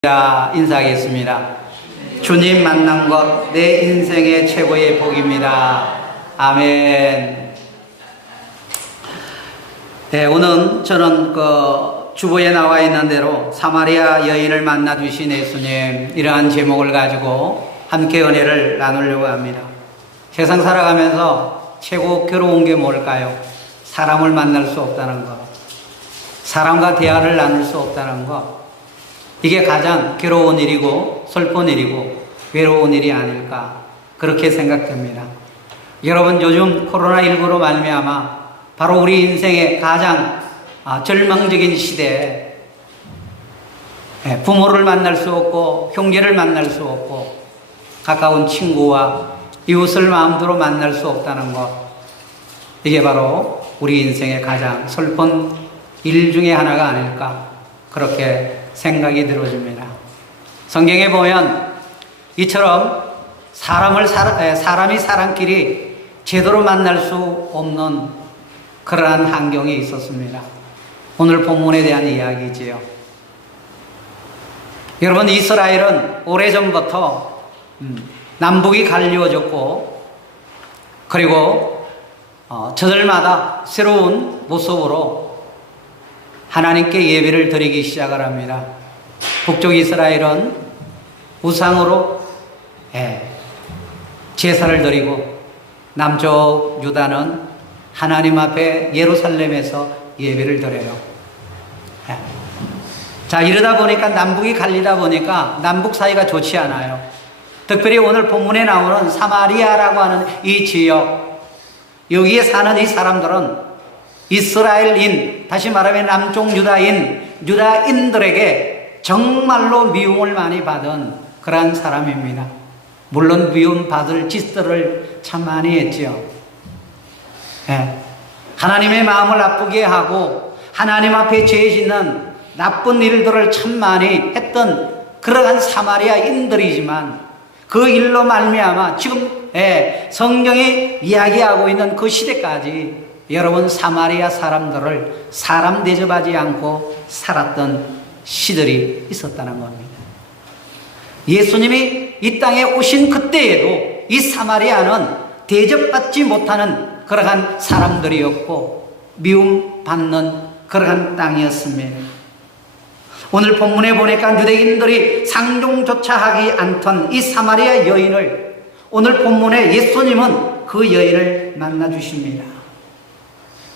인사하겠습니다. 주님 만난 것 내 인생의 최고의 복입니다. 아멘. 네, 오늘 저는 주보에 나와 있는 대로 사마리아 여인을 만나 주신 예수님, 이러한 제목을 가지고 함께 은혜를 나누려고 합니다. 세상 살아가면서 최고 괴로운 게 뭘까요? 사람을 만날 수 없다는 것, 사람과 대화를 나눌 수 없다는 것, 이게 가장 괴로운 일이고 슬픈 일이고 외로운 일이 아닐까, 그렇게 생각됩니다. 여러분, 요즘 코로나19로 말미암아 바로 우리 인생의 가장 절망적인 시대에 부모를 만날 수 없고 형제를 만날 수 없고 가까운 친구와 이웃을 마음대로 만날 수 없다는 것, 이게 바로 우리 인생의 가장 슬픈 일 중에 하나가 아닐까, 그렇게 생각이 들어집니다. 성경에 보면 이처럼 사람이 사람끼리 제대로 만날 수 없는 그러한 환경이 있었습니다. 오늘 본문에 대한 이야기지요. 여러분, 이스라엘은 오래전부터 남북이 갈리워졌고, 그리고 저들마다 새로운 모습으로 하나님께 예배를 드리기 시작을 합니다. 북쪽 이스라엘은 우상으로 제사를 드리고, 남쪽 유다는 하나님 앞에 예루살렘에서 예배를 드려요. 자, 이러다 보니까 남북이 갈리다 보니까 남북 사이가 좋지 않아요. 특별히 오늘 본문에 나오는 사마리아라고 하는 이 지역, 여기에 사는 이 사람들은 이스라엘인, 다시 말하면 남쪽 유다인들에게 정말로 미움을 많이 받은 그러한 사람입니다. 물론 미움 받을 짓들을 참 많이 했지요. 하나님의 마음을 나쁘게 하고 하나님 앞에 죄 짓는 나쁜 일들을 참 많이 했던 그러한 사마리아인들이지만, 그 일로 말미암아 지금 성경이 이야기하고 있는 그 시대까지 여러분, 사마리아 사람들을 사람 대접하지 않고 살았던 시들이 있었다는 겁니다. 예수님이 이 땅에 오신 그때에도 이 사마리아는 대접받지 못하는 그러한 사람들이었고 미움받는 그러한 땅이었습니다. 오늘 본문에 보니까 유대인들이 상종조차 하지 않던 이 사마리아 여인을, 오늘 본문에 예수님은 그 여인을 만나 주십니다.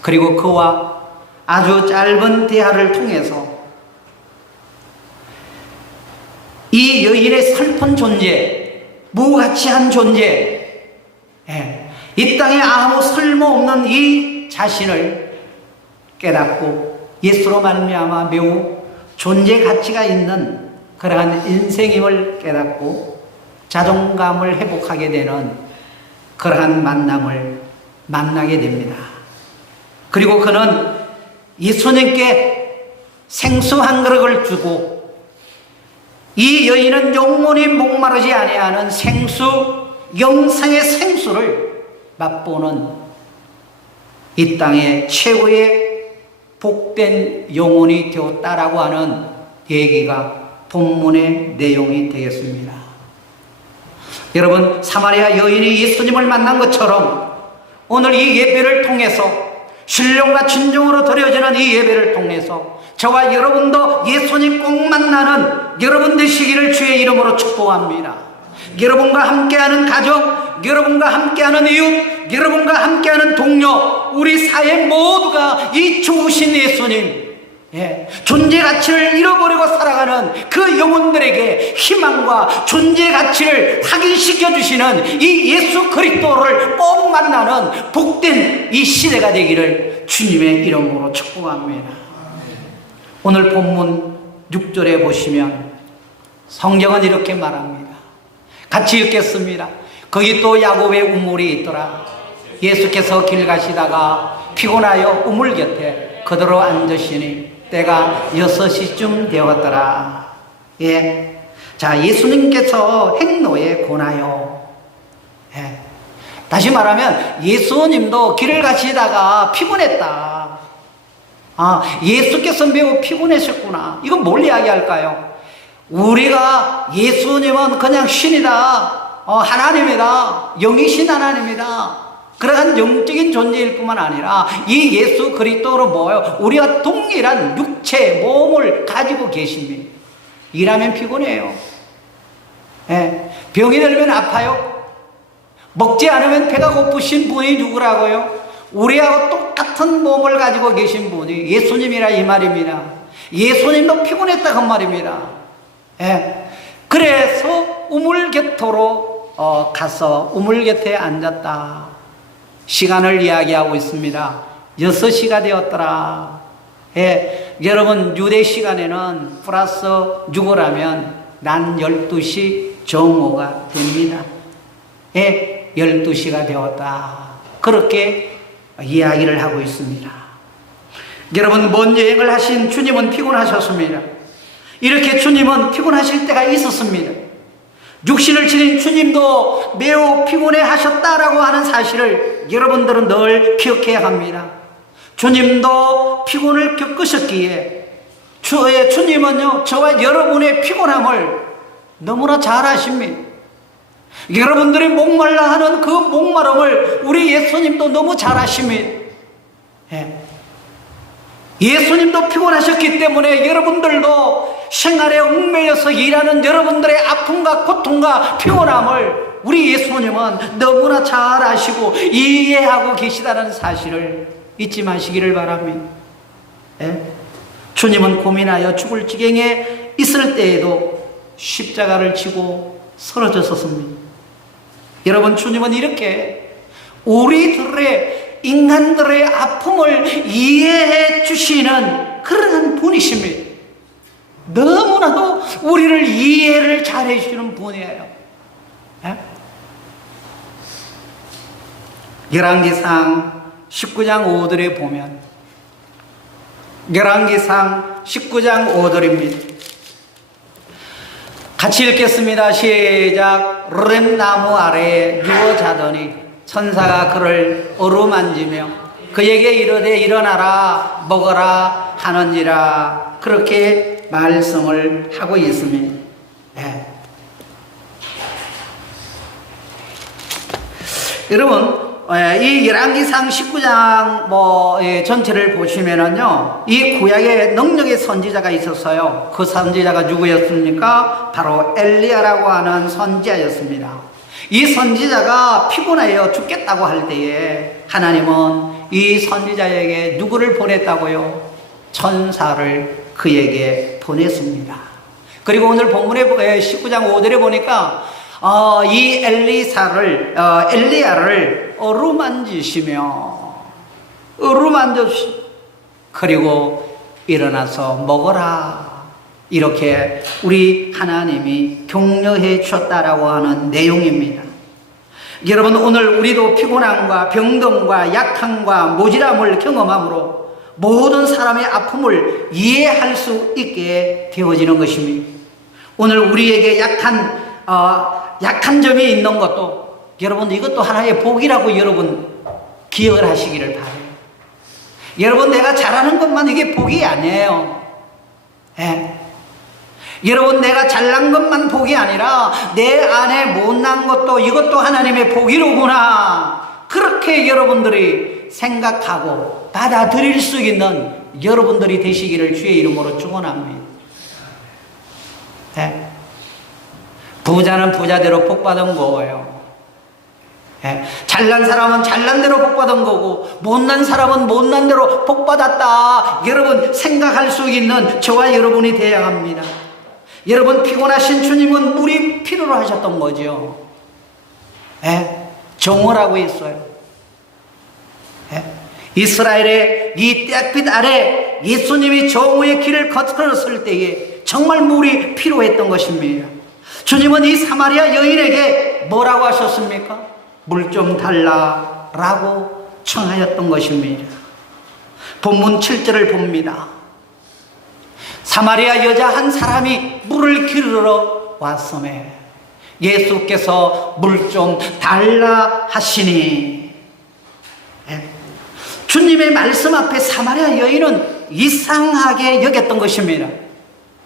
그리고 그와 아주 짧은 대화를 통해서 이 여인의 슬픈 존재, 무가치한 존재, 이 땅에 아무 쓸모없는 이 자신을 깨닫고 예수로 말미암아 매우 존재 가치가 있는 그러한 인생임을 깨닫고 자존감을 회복하게 되는 그러한 만남을 만나게 됩니다. 그리고 그는 예수님께 생수 한 그릇을 주고, 이 여인은 영원히 목마르지 아니하는 생수, 영생의 생수를 맛보는 이 땅의 최고의 복된 영혼이 되었다라고 하는 얘기가 본문의 내용이 되겠습니다. 여러분, 사마리아 여인이 예수님을 만난 것처럼 오늘 이 예배를 통해서, 신령과 진정으로 드려지는 이 예배를 통해서 저와 여러분도 예수님 꼭 만나는 여러분 되시기를 주의 이름으로 축복합니다. 여러분과 함께하는 가족, 여러분과 함께하는 이웃, 여러분과 함께하는 동료, 우리 사회 모두가 이 좋으신 예수님, 존재 가치를 잃어버리고 살아가는 그 영혼들에게 희망과 존재 가치를 확인시켜 주시는 이 예수 그리스도를 꼭 만나는 복된 이 시대가 되기를 주님의 이름으로 축복합니다. 오늘 본문 6절에 보시면 성경은 이렇게 말합니다. 같이 읽겠습니다. 거기 또 야곱의 우물이 있더라. 예수께서 길 가시다가 피곤하여 우물 곁에 그대로 앉으시니 때가 6시쯤 되었더라. 자, 예수님께서 행로에 고나요. 다시 말하면 예수님도 길을 가시다가 피곤했다. 예수께서 매우 피곤하셨구나. 이건 뭘 이야기할까요? 우리가 예수님은 그냥 신이다, 하나님이다, 영이신 하나님이다, 그러한 영적인 존재일 뿐만 아니라 이 예수 그리스도로 뭐예요? 우리와 동일한 육체, 몸을 가지고 계십니다. 일하면 피곤해요. 병이 들면 아파요. 먹지 않으면 배가 고프신 분이 누구라고요? 우리하고 똑같은 몸을 가지고 계신 분이 예수님이라 이 말입니다. 예수님도 피곤했다 그 말입니다. 그래서 우물 곁으로 가서 우물 곁에 앉았다. 시간을 이야기하고 있습니다. 6시가 되었더라. 여러분, 유대 시간에는 플러스 6을 난 12시 정오가 됩니다. 12시가 되었다. 그렇게 이야기를 하고 있습니다. 여러분, 먼 여행을 하신 주님은 피곤하셨습니다. 이렇게 주님은 피곤하실 때가 있었습니다. 육신을 지닌 주님도 매우 피곤해 하셨다라고 하는 사실을 여러분들은 늘 기억해야 합니다. 주님도 피곤을 겪으셨기에 주님은요, 저와 여러분의 피곤함을 너무나 잘 아십니다. 여러분들이 목말라 하는 그 목마름을 우리 예수님도 너무 잘 아십니다. 예수님도 피곤하셨기 때문에 여러분들도 생활에 얽매여서 일하는 여러분들의 아픔과 고통과 피곤함을 우리 예수님은 너무나 잘 아시고 이해하고 계시다는 사실을 잊지 마시기를 바랍니다. 주님은 고민하여 죽을 지경에 있을 때에도 십자가를 지고 쓰러졌었습니다. 여러분, 주님은 이렇게 우리들의 인간들의 아픔을 이해해 주시는 그런 분이십니다. 너무나도 우리를 이해를 잘해 주시는 분이에요. 열왕기상 19장 5절에 보면, 열왕기상 19장 5절입니다. 같이 읽겠습니다. 시작. 르렘나무 아래에 누워 자더니 천사가 그를 어루만지며 그에게 이르되 일어나라 먹어라 하느니라. 그렇게 말씀을 하고 있습니다. 여러분, 이 열왕기상 19장 전체를 보시면은요, 이 구약에 능력의 선지자가 있었어요. 그 선지자가 누구였습니까? 바로 엘리야라고 하는 선지자였습니다. 이 선지자가 피곤해요, 죽겠다고 할 때에 하나님은 이 선지자에게 누구를 보냈다고요? 천사를 그에게 보냈습니다. 그리고 오늘 본문의 19장 5절에 보니까 이 엘리야를 어루만지시며 그리고 일어나서 먹어라, 이렇게 우리 하나님이 격려해 주셨다라고 하는 내용입니다. 여러분, 오늘 우리도 피곤함과 병듦과 약함과 모질함을 경험함으로 모든 사람의 아픔을 이해할 수 있게 되어지는 것입니다. 오늘 우리에게 약한 점이 있는 것도, 여러분, 이것도 하나의 복이라고 여러분 기억을 하시기를 바라요. 여러분, 내가 잘하는 것만 이게 복이 아니에요. 여러분, 내가 잘난 것만 복이 아니라 내 안에 못난 것도 이것도 하나님의 복이로구나, 그렇게 여러분들이 생각하고 받아들일 수 있는 여러분들이 되시기를 주의 이름으로 축원합니다. 부자는 부자대로 복받은 거예요. 잘난 사람은 잘난 대로 복받은 거고 못난 사람은 못난 대로 복받았다, 여러분 생각할 수 있는 저와 여러분이 되어야 합니다. 여러분, 피곤하신 주님은 물이 필요로 하셨던 거죠. 정오라고 했어요. 이스라엘의 이 떼약빛 아래 예수님이 정오의 길을 걸었을 때에 정말 물이 필요했던 것입니다. 주님은 이 사마리아 여인에게 뭐라고 하셨습니까? 물 좀 달라라고 청하였던 것입니다. 본문 7절을 봅니다. 사마리아 여자 한 사람이 물을 기르러 왔음에 예수께서 물 좀 달라 하시니, 주님의 말씀 앞에 사마리아 여인은 이상하게 여겼던 것입니다.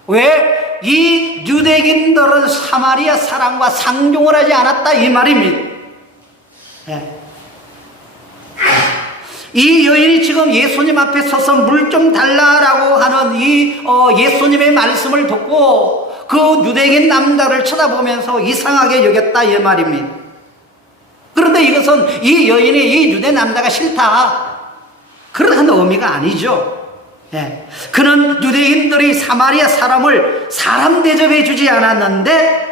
왜? 이 유대인들은 사마리아 사람과 상종을 하지 않았다 이 말입니다. 예. 이 여인이 지금 예수님 앞에 서서 물 좀 달라라고 하는 이 예수님의 말씀을 듣고 그 유대인 남자를 쳐다보면서 이상하게 여겼다 이 말입니다. 그런데 이것은 이 여인이 이 유대 남자가 싫다 그런 의미가 아니죠. 예. 그는 유대인들이 사마리아 사람을 사람 대접해 주지 않았는데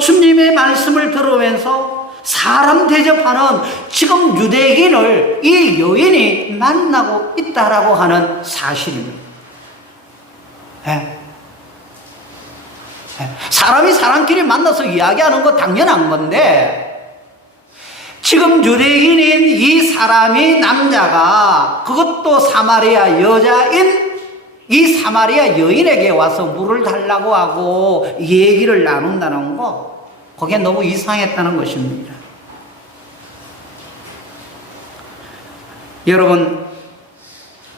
주님의 말씀을 들으면서 사람 대접하는 지금 유대인을 이 여인이 만나고 있다라고 하는 사실입니다. 예. 예. 사람이 사람끼리 만나서 이야기하는 거 당연한 건데 지금 유대인인 이 사람이 남자가 그것도 사마리아 여자인 이 사마리아 여인에게 와서 물을 달라고 하고 얘기를 나눈다는 거 그게 너무 이상했다는 것입니다. 여러분,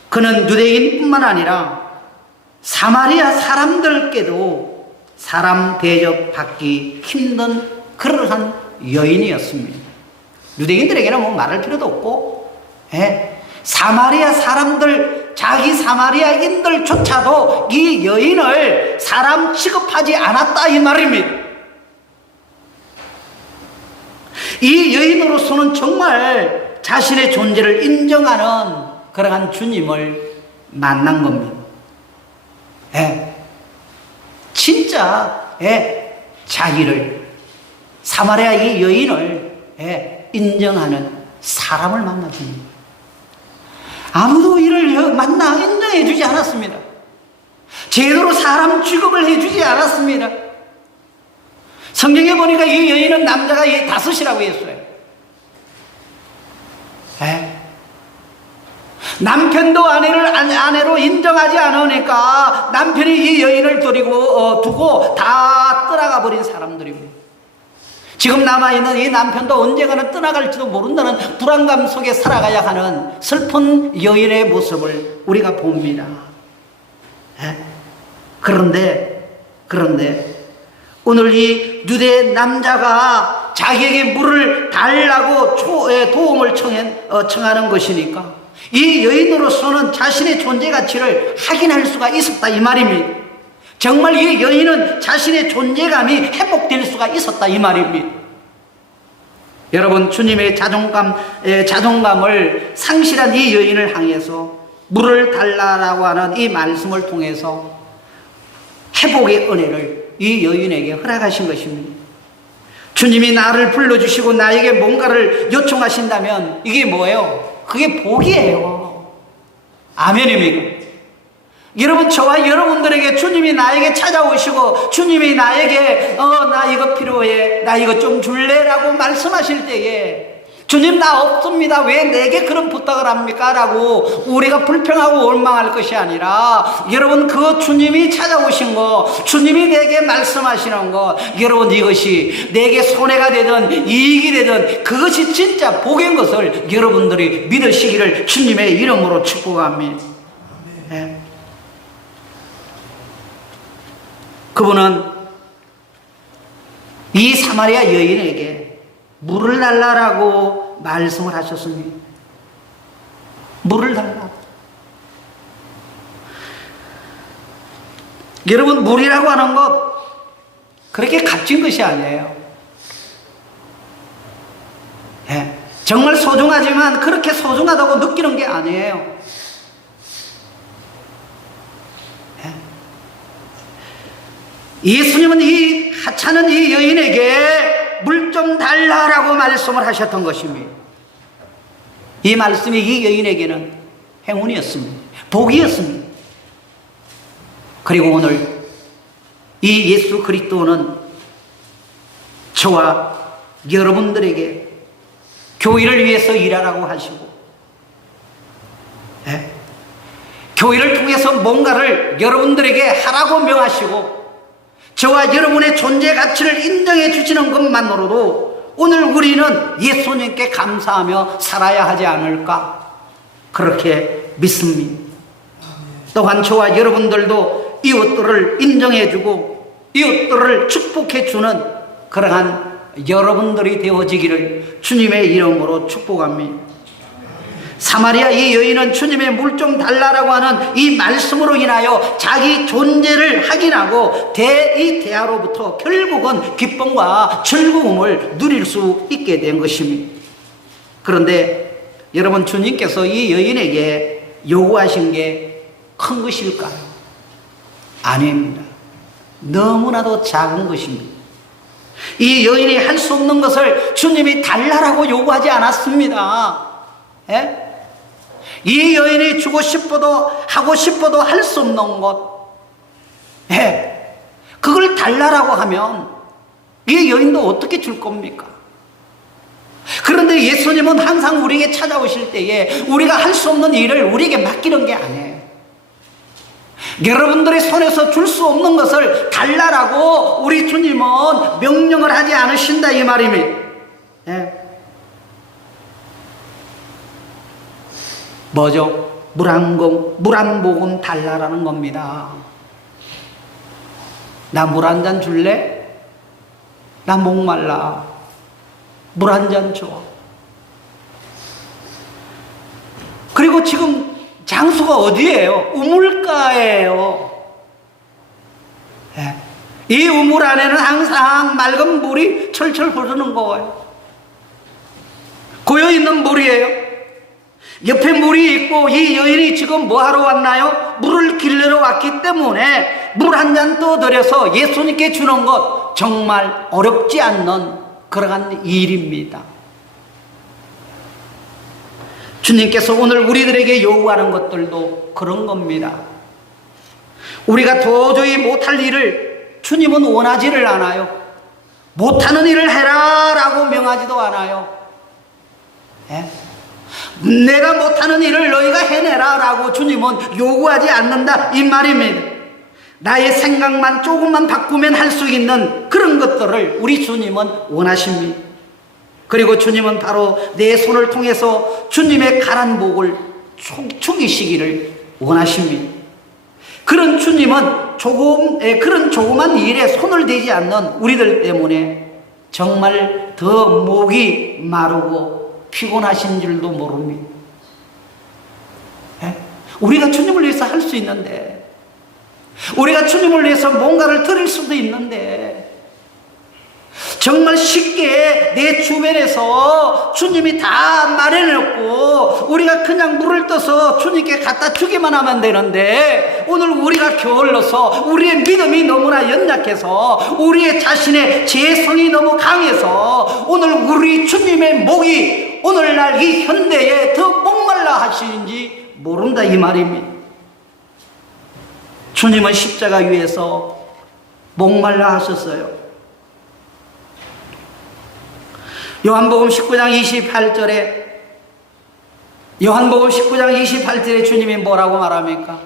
그는 유대인뿐만 아니라 사마리아 사람들께도 사람 대접받기 힘든 그러한 여인이었습니다. 유대인들에게는 뭐 말할 필요도 없고, 예. 사마리아 사람들, 자기 사마리아인들조차도 이 여인을 사람 취급하지 않았다 이 말입니다. 이 여인으로서는 정말 자신의 존재를 인정하는 그러한 주님을 만난 겁니다. 예. 진짜 자기를 사마리아 이 여인을 인정하는 사람을 만났습니다. 아무도 이를 만나 인정해 주지 않았습니다. 제대로 사람 취급을 해 주지 않았습니다. 성경에 보니까 이 여인은 남자가 다섯이라고 했어요. 남편도 아내로 인정하지 않으니까 남편이 이 여인을 두고 다 떠나가 버린 사람들입니다. 지금 남아있는 이 남편도 언젠가는 떠나갈지도 모른다는 불안감 속에 살아가야 하는 슬픈 여인의 모습을 우리가 봅니다. 그런데 오늘 이 유대 남자가 자기에게 물을 달라고 도움을 청하는 것이니까 이 여인으로서는 자신의 존재 가치를 확인할 수가 있었다 이 말입니다. 정말 이 여인은 자신의 존재감이 회복될 수가 있었다 이 말입니다. 여러분, 주님의 자존감을 상실한 이 여인을 향해서 물을 달라고 하는 이 말씀을 통해서 회복의 은혜를 이 여인에게 허락하신 것입니다. 주님이 나를 불러주시고 나에게 뭔가를 요청하신다면 이게 뭐예요? 그게 복이에요. 아멘입니까? 여러분, 저와 여러분들에게 주님이 나에게 찾아오시고 주님이 나에게 나 이거 필요해, 나 이거 좀 줄래? 라고 말씀하실 때에 주님 나 없습니다, 왜 내게 그런 부탁을 합니까? 라고 우리가 불평하고 원망할 것이 아니라 여러분, 그 주님이 찾아오신 거, 주님이 내게 말씀하시는 것, 여러분 이것이 내게 손해가 되든 이익이 되든 그것이 진짜 복인 것을 여러분들이 믿으시기를 주님의 이름으로 축복합니다. 네. 그분은 이 사마리아 여인에게 물을 달라고 말씀을 하셨습니다. 물을 달라. 여러분, 물이라고 하는 것 그렇게 값진 것이 아니에요. 정말 소중하지만 그렇게 소중하다고 느끼는 게 아니에요. 예수님은 이 하찮은 이 여인에게 물 좀 달라라고 말씀을 하셨던 것입니다. 이 말씀이 이 여인에게는 행운이었습니다. 복이었습니다. 그리고 오늘 이 예수 그리스도는 저와 여러분들에게 교회를 위해서 일하라고 하시고, 교회를 통해서 뭔가를 여러분들에게 하라고 명하시고, 저와 여러분의 존재 가치를 인정해 주시는 것만으로도 오늘 우리는 예수님께 감사하며 살아야 하지 않을까, 그렇게 믿습니다. 또한 저와 여러분들도 이웃들을 인정해주고 이웃들을 축복해주는 그러한 여러분들이 되어지기를 주님의 이름으로 축복합니다. 사마리아 이 여인은 주님의 물 좀 달라라고 하는 이 말씀으로 인하여 자기 존재를 확인하고 이 대화로부터 결국은 기쁨과 즐거움을 누릴 수 있게 된 것입니다. 그런데 여러분, 주님께서 이 여인에게 요구하신 게 큰 것일까요? 아닙니다. 너무나도 작은 것입니다. 이 여인이 할 수 없는 것을 주님이 달라라고 요구하지 않았습니다. 예? 이 여인이 주고 싶어도 하고 싶어도 할 수 없는 것, 예, 그걸 달라라고 하면 이 여인도 어떻게 줄 겁니까? 그런데 예수님은 항상 우리에게 찾아오실 때에 우리가 할 수 없는 일을 우리에게 맡기는 게 아니에요. 여러분들의 손에서 줄 수 없는 것을 달라라고 우리 주님은 명령을 하지 않으신다, 이 말입니다. 예. 뭐죠? 물 한 모금 달라라는 겁니다. 나 물 한 잔 줄래? 나 목말라. 물 한 잔 줘. 그리고 지금 장소가 어디예요? 우물가예요. 네. 이 우물 안에는 항상 맑은 물이 철철 흐르는 거예요. 고여있는 물이에요. 옆에 물이 있고 이 여인이 지금 뭐하러 왔나요? 물을 길르러 왔기 때문에 물 한 잔 떠들여서 예수님께 주는 것 정말 어렵지 않는 그러한 일입니다. 주님께서 오늘 우리들에게 요구하는 것들도 그런 겁니다. 우리가 도저히 못할 일을 주님은 원하지를 않아요. 못하는 일을 해라 라고 명하지도 않아요. 예? 내가 못하는 일을 너희가 해내라 라고 주님은 요구하지 않는다, 이 말입니다. 나의 생각만 조금만 바꾸면 할 수 있는 그런 것들을 우리 주님은 원하십니다. 그리고 주님은 바로 내 손을 통해서 주님의 가란 복을 축이시기를 원하십니다. 그런 주님은 그런 조그만 일에 손을 대지 않는 우리들 때문에 정말 더 목이 마르고 피곤하신 줄도 모릅니다. 예? 우리가 주님을 위해서 할 수 있는데, 우리가 주님을 위해서 뭔가를 드릴 수도 있는데, 정말 쉽게 내 주변에서 주님이 다 마련해놓고 우리가 그냥 물을 떠서 주님께 갖다 주기만 하면 되는데, 오늘 우리가 게을러서 우리의 믿음이 너무나 연약해서 우리의 자신의 죄성이 너무 강해서 오늘 우리 주님의 목이 오늘날 이 현대에 더 목말라 하시는지 모른다, 이 말입니다. 주님은 십자가 위에서 목말라 하셨어요. 요한복음 19장 28절에 주님이 뭐라고 말합니까?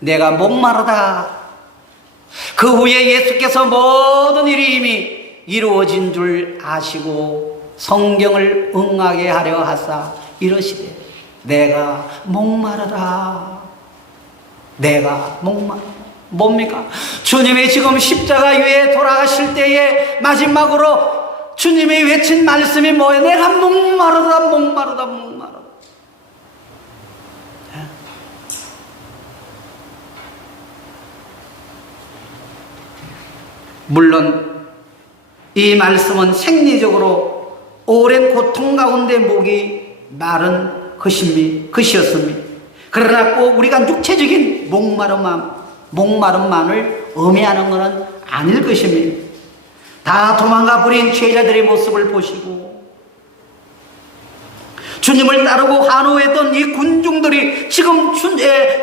내가 목마르다. 그 후에 예수께서 모든 일이 이미 이루어진 줄 아시고 성경을 응하게 하려 하사 이러시되 내가 목마르다. 내가 목마르다. 뭡니까? 주님이 지금 십자가 위에 돌아가실 때에 마지막으로 주님이 외친 말씀이 뭐예요? 내가 목마르다, 목마르다, 목마르다. 물론 이 말씀은 생리적으로 오랜 고통 가운데 목이 마른 것이었습니다. 그러나 꼭 우리가 육체적인 목마름만을 의미하는 것은 아닐 것입니다. 다 도망가 버린 제자들의 모습을 보시고 주님을 따르고 환호했던 이 군중들이 지금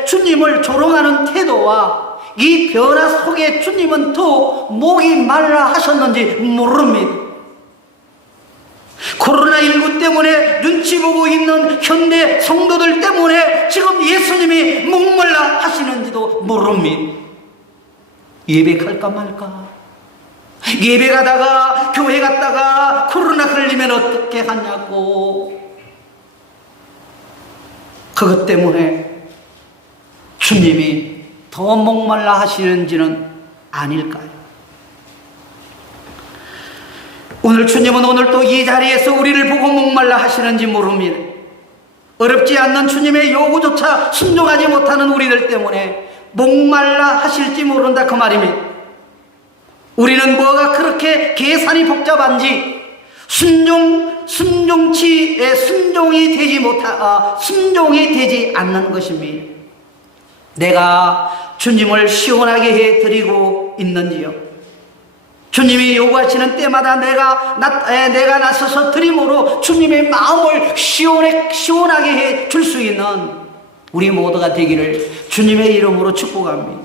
주님을 조롱하는 태도와 이 변화 속에 주님은 더욱 목이 말라 하셨는지 모릅니다. 코로나19 때문에 눈치 보고 있는 현대 성도들 때문에 지금 예수님이 목말라 하시는지도 모릅니다. 예배할까 말까? 예배 가다가 교회 갔다가 코로나 걸리면 어떻게 하냐고. 그것 때문에 주님이 더 목말라 하시는지는 아닐까요? 오늘 주님은 오늘 또 이 자리에서 우리를 보고 목말라 하시는지 모릅니다. 어렵지 않는 주님의 요구조차 순종하지 못하는 우리들 때문에 목말라 하실지 모른다 그 말입니다. 우리는 뭐가 그렇게 계산이 복잡한지 순종이 되지 않는 것입니다. 내가 주님을 시원하게 해드리고 있는지요? 주님이 요구하시는 때마다 내가 나서서 드림으로 주님의 마음을 시원하게 해 줄 수 있는 우리 모두가 되기를 주님의 이름으로 축복합니다.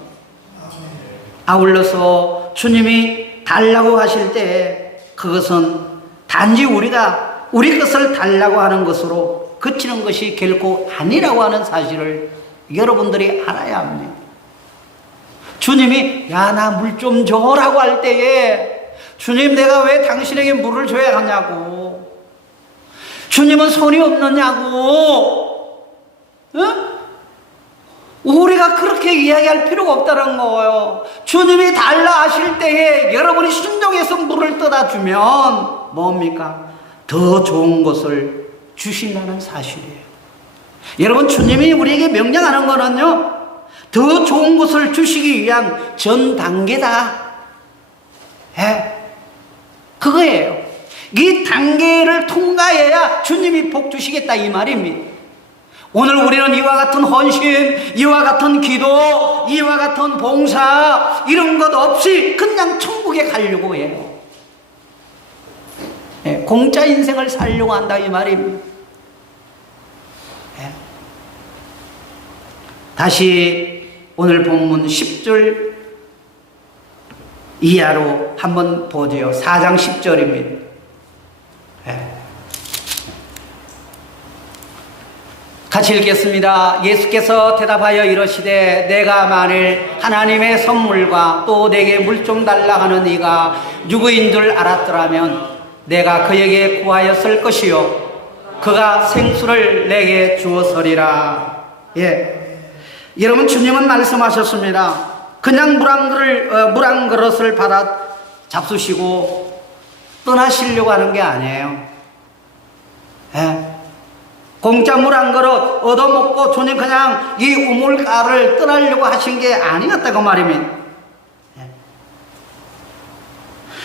아울러서 주님이 달라고 하실 때 그것은 단지 우리가 우리 것을 달라고 하는 것으로 그치는 것이 결코 아니라고 하는 사실을 여러분들이 알아야 합니다. 주님이 야 나 물 좀 줘라고 할 때에 주님 내가 왜 당신에게 물을 줘야 하냐고, 주님은 손이 없느냐고, 응? 우리가 그렇게 이야기할 필요가 없다는 거예요. 주님이 달라 하실 때에 여러분이 순종해서 물을 떠다 주면 뭡니까? 더 좋은 것을 주신다는 사실이에요. 여러분, 주님이 우리에게 명령하는 거는요, 더 좋은 것을 주시기 위한 전 단계다. 그거예요. 이 단계를 통과해야 주님이 복 주시겠다 이 말입니다. 오늘 우리는 이와 같은 헌신, 이와 같은 기도, 이와 같은 봉사 이런 것 없이 그냥 천국에 가려고 해요. 공짜 인생을 살려고 한다 이 말입니다. 다시 오늘 본문 10절 이하로 한번 보죠. 4장 10절입니다. 같이 읽겠습니다. 예수께서 대답하여 이러시되 내가 만일 하나님의 선물과 또 내게 물 좀 달라 하는 이가 누구인 줄 알았더라면 내가 그에게 구하였을 것이요 그가 생수를 내게 주었으리라. 여러분, 주님은 말씀하셨습니다. 그냥 물 한 그릇을 받아 잡수시고 떠나시려고 하는 게 아니에요. 공짜 물 한 그릇 얻어먹고 주님 그냥 이 우물가를 떠나려고 하신 게 아니었다고 말입니다.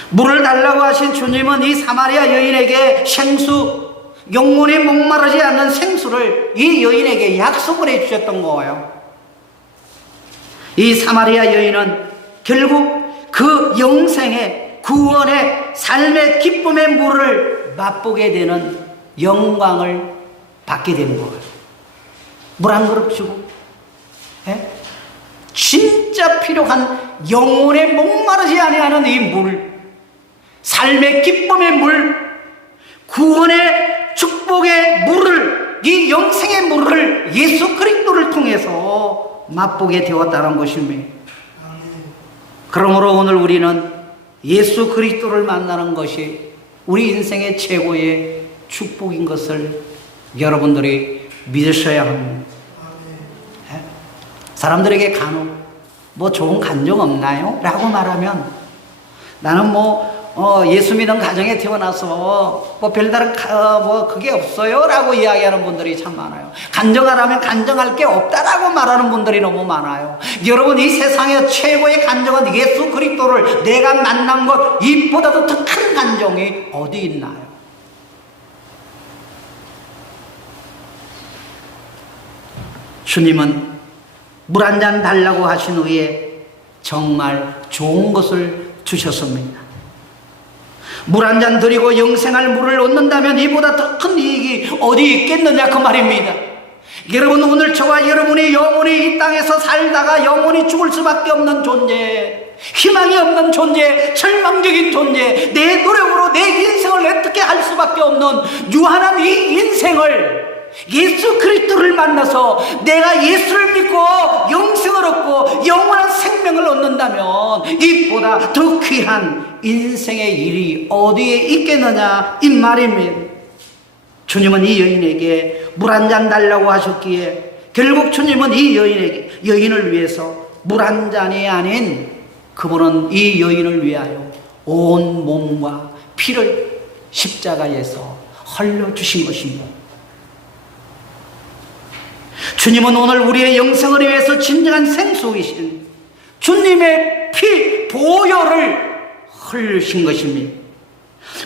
물을 달라고 하신 주님은 이 사마리아 여인에게 생수, 영원히 목마르지 않는 생수를 이 여인에게 약속을 해주셨던 거예요. 이 사마리아 여인은 결국 그 영생의 구원의 삶의 기쁨의 물을 맛보게 되는 영광을 받게 된 거예요. 물 한 그릇 주고, 진짜 필요한 영혼의 목마르지 아니하는 이 물, 삶의 기쁨의 물, 구원의 축복의 물을, 이 영생의 물을 예수 그리스도를 통해서 맛보게 되었다는 것입니다. 그러므로 오늘 우리는 예수 그리스도를 만나는 것이 우리 인생의 최고의 축복인 것을 여러분들이 믿으셔야 합니다. 사람들에게 간혹 뭐 좋은 간증 없나요? 라고 말하면 나는 예수 믿는 가정에 태어나서 뭐 별다른 그게 없어요 라고 이야기하는 분들이 참 많아요. 간증하라면 간증할 게 없다라고 말하는 분들이 너무 많아요. 여러분, 이 세상의 최고의 간증은 예수 그리스도를 내가 만난 것, 이보다도 더 큰 간증이 어디 있나요? 주님은 물 한 잔 달라고 하신 후에 정말 좋은 것을 주셨습니다. 물 한 잔 드리고 영생할 물을 얻는다면 이보다 더 큰 이익이 어디 있겠느냐 그 말입니다. 여러분, 오늘 저와 여러분이 영원히 이 땅에서 살다가 영원히 죽을 수밖에 없는 존재, 희망이 없는 존재, 절망적인 존재, 내 노력으로 내 인생을 어떻게 할 수밖에 없는 유한한 이 인생을 예수 그리스도를 만나서 내가 예수를 믿고 영생을 얻고 영원한 생명을 얻는다면 이보다 더 귀한 인생의 일이 어디에 있겠느냐 이 말입니다. 주님은 이 여인에게 물 한 잔 달라고 하셨기에 결국 주님은 이 여인을 위해서 물 한 잔이 아닌 그분은 이 여인을 위하여 온 몸과 피를 십자가에서 흘려주신 것입니다. 주님은 오늘 우리의 영생을 위해서 진정한 생수이신 주님의 피 보혈을 흘리신 것입니다.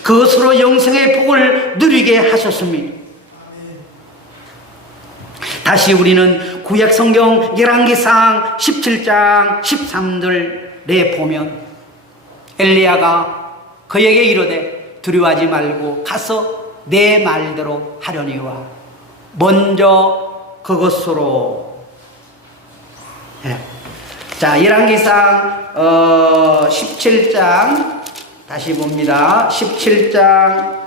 그것으로 영생의 복을 누리게 하셨습니다. 다시 우리는 구약 성경 열왕기상 17장 13절에 보면 엘리야가 그에게 이르되 두려워하지 말고 가서 내 말대로 하려니와 먼저 그것으로 자 열왕기상 17장 다시 봅니다. 17장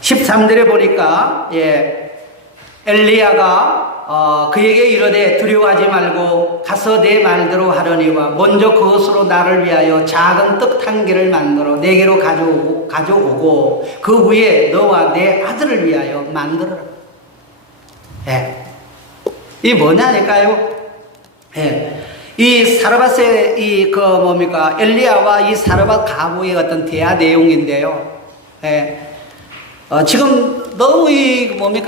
13절에 보니까 엘리야가 그에게 이르되 두려워하지 말고 가서 내 말대로 하려니와 먼저 그것으로 나를 위하여 작은 떡 한 개를 만들어 내게로 가져오고 그 위에 너와 내 아들을 위하여 만들어라. 이 뭐냐니까요? 이 사르밧의 엘리야와 이 사르밧 가부의 어떤 대화 내용인데요. 지금 너무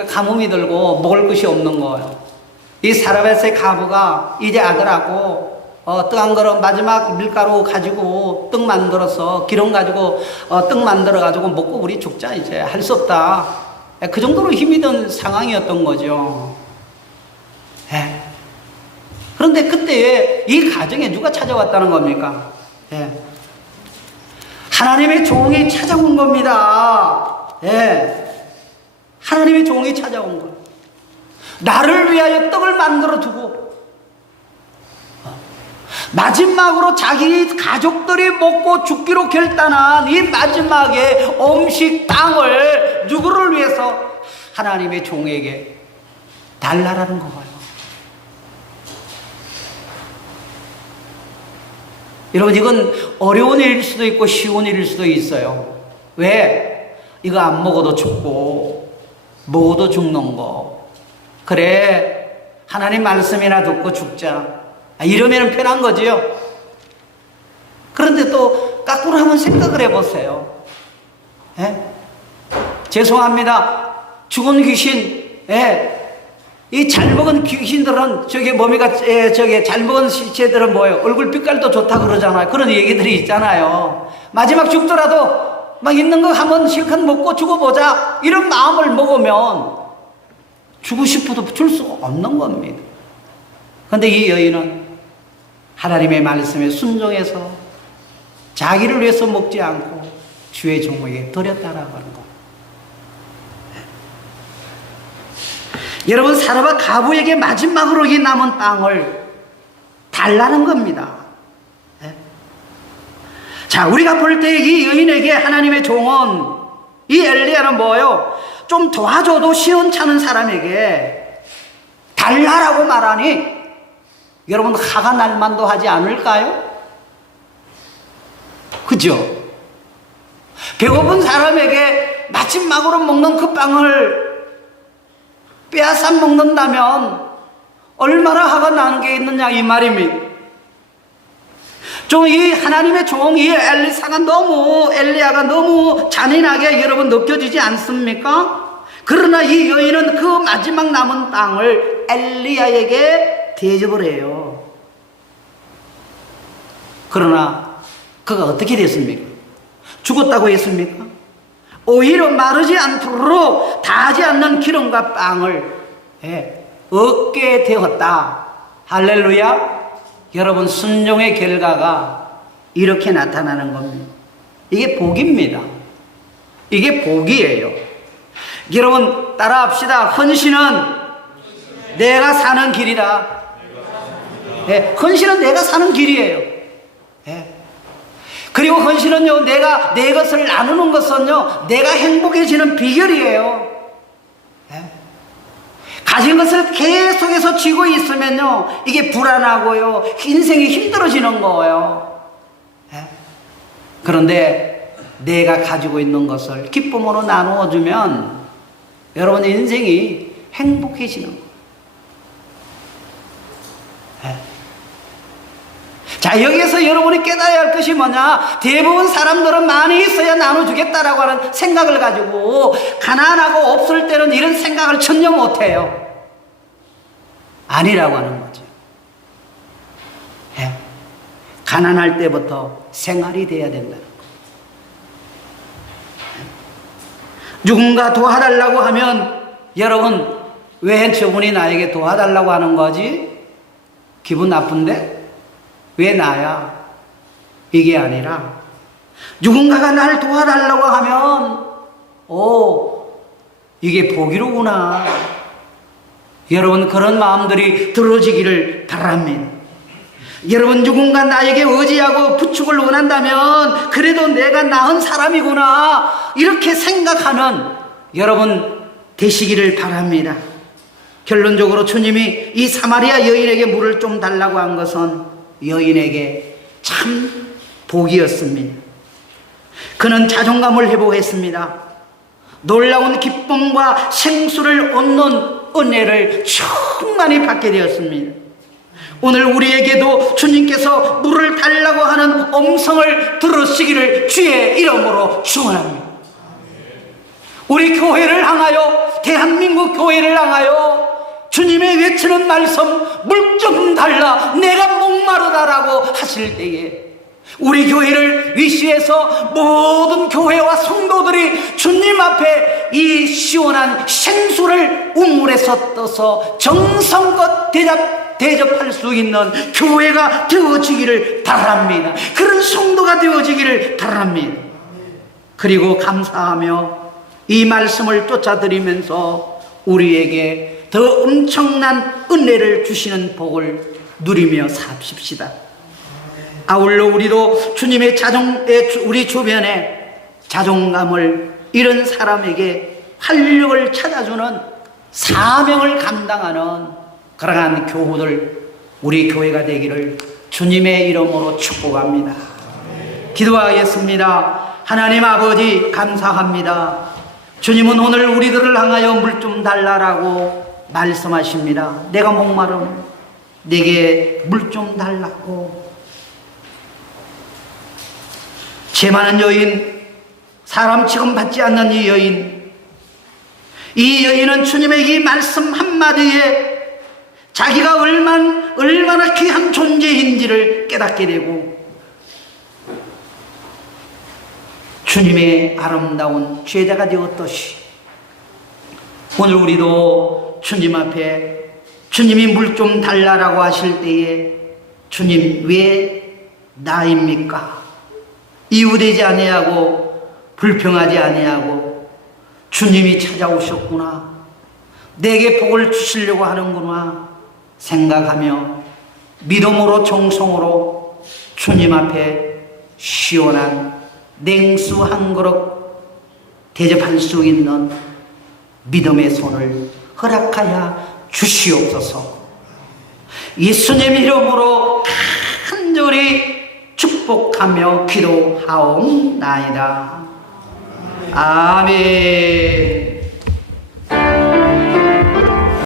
가뭄이 들고 먹을 것이 없는 거예요. 이 사르밧의 가부가 이제 아들하고 떡 한 그릇 마지막 밀가루 가지고 떡 만들어서 기름 가지고 떡 만들어 가지고 먹고 우리 죽자 이제 할 수 없다. 그 정도로 힘이 든 상황이었던 거죠. 그런데 그때 이 가정에 누가 찾아왔다는 겁니까? 하나님의 종이 찾아온 겁니다. 하나님의 종이 찾아온 거예요. 나를 위하여 떡을 만들어 두고 마지막으로 자기 가족들이 먹고 죽기로 결단한 이 마지막의 음식 땅을 누구를 위해서? 하나님의 종에게 달라라는 거예요. 여러분, 이건 어려운 일일 수도 있고 쉬운 일일 수도 있어요. 왜? 이거 안 먹어도 죽고 먹어도 죽는 거. 그래, 하나님 말씀이나 듣고 죽자. 이러면 편한 거지요. 그런데 또 거꾸로 한번 생각을 해보세요. 죄송합니다. 죽은 귀신, 이 잘 먹은 귀신들은 저게 뭡니까? 저게 잘 먹은 시체들은 뭐예요? 얼굴 빛깔도 좋다 그러잖아요. 그런 얘기들이 있잖아요. 마지막 죽더라도 막 있는 거 한번 실컷 먹고 죽어보자. 이런 마음을 먹으면 주고 싶어도 줄 수가 없는 겁니다. 그런데 이 여인은 하나님의 말씀에 순종해서 자기를 위해서 먹지 않고 주의 종에게 드렸다라고 하는 거. 여러분, 사르밧 가부에게 마지막으로 이 남은 땅을 달라는 겁니다. 자, 우리가 볼 때 이 여인에게 하나님의 종은, 이 엘리야는 뭐예요? 좀 도와줘도 시원찮은 사람에게 달라라고 말하니 여러분 화가 날 만도 하지 않을까요? 그죠? 배고픈 사람에게 마지막으로 먹는 그 빵을 빼앗아 먹는다면 얼마나 화가 나는 게 있느냐 이 말입니다. 좀 이 하나님의 종, 이 엘리야가 너무 잔인하게 여러분 느껴지지 않습니까? 그러나 이 여인은 그 마지막 남은 땅을 엘리야에게 대접을 해요. 그러나 그가 어떻게 됐습니까? 죽었다고 했습니까? 오히려 마르지 않도록 다하지 않는 기름과 빵을 얻게 되었다. 할렐루야. 여러분, 순종의 결과가 이렇게 나타나는 겁니다. 이게 복입니다. 이게 복이에요. 여러분 따라합시다. 헌신은 내가 사는 길이다. 헌신은 내가 사는 길이에요. 그리고 헌신은요, 내가 내 것을 나누는 것은요, 내가 행복해지는 비결이에요. 가진 것을 계속해서 쥐고 있으면요, 이게 불안하고요, 인생이 힘들어지는 거예요. 그런데 내가 가지고 있는 것을 기쁨으로 나누어 주면 여러분의 인생이 행복해지는 거예요. 자, 여기에서 여러분이 깨달아야 할 것이 뭐냐? 대부분 사람들은 많이 있어야 나눠주겠다라고 하는 생각을 가지고 가난하고 없을 때는 이런 생각을 전혀 못해요. 아니라고 하는 거죠. 가난할 때부터 생활이 돼야 된다는 거예요. 누군가 도와달라고 하면 여러분, 왜 저분이 나에게 도와달라고 하는 거지? 기분 나쁜데? 왜 나야? 이게 아니라 누군가가 날 도와달라고 하면 이게 복이로구나. 여러분, 그런 마음들이 들어지기를 바랍니다. 여러분, 누군가 나에게 의지하고 부축을 원한다면 그래도 내가 나은 사람이구나, 이렇게 생각하는 여러분 되시기를 바랍니다. 결론적으로 주님이 이 사마리아 여인에게 물을 좀 달라고 한 것은 여인에게 참 복이었습니다. 그는 자존감을 회복했습니다. 놀라운 기쁨과 생수를 얻는 은혜를 충만히 받게 되었습니다. 오늘 우리에게도 주님께서 물을 달라고 하는 음성을 들으시기를 주의 이름으로 축원합니다. 우리 교회를 향하여, 대한민국 교회를 향하여 주님의 외치는 말씀, 물 좀 달라, 내가 목마르다라고 하실 때에 우리 교회를 위시해서 모든 교회와 성도들이 주님 앞에 이 시원한 생수를 우물에서 떠서 정성껏 대접할 수 있는 교회가 되어지기를 바랍니다. 그런 성도가 되어지기를 바랍니다. 그리고 감사하며 이 말씀을 쫓아드리면서 우리에게 더 엄청난 은혜를 주시는 복을 누리며 삽시다. 아울러 우리도 주님의 우리 주변에 자존감을 잃은 사람에게 활력을 찾아주는 사명을 감당하는 그러한 교우들, 우리 교회가 되기를 주님의 이름으로 축복합니다. 기도하겠습니다. 하나님 아버지, 감사합니다. 주님은 오늘 우리들을 향하여 물 좀 달라라고 말씀하십니다. 내가 목마름, 내게 물 좀 달라고. 죄 많은 여인, 사람 취급받지 않는 이 여인, 이 여인은 주님의 이 말씀 한마디에 자기가 얼마나 귀한 존재인지를 깨닫게 되고 주님의 아름다운 제자가 되었듯이 오늘 우리도 주님 앞에 주님이 물 좀 달라라고 하실 때에 주님, 왜 나입니까? 이웃되지 아니하고 불평하지 아니하고 주님이 찾아오셨구나, 내게 복을 주시려고 하는구나 생각하며 믿음으로 정성으로 주님 앞에 시원한 냉수 한 그릇 대접할 수 있는 믿음의 손을 허락하여 주시옵소서. 예수님 이름으로 간절히 축복하며 기도하옵나이다. 아멘.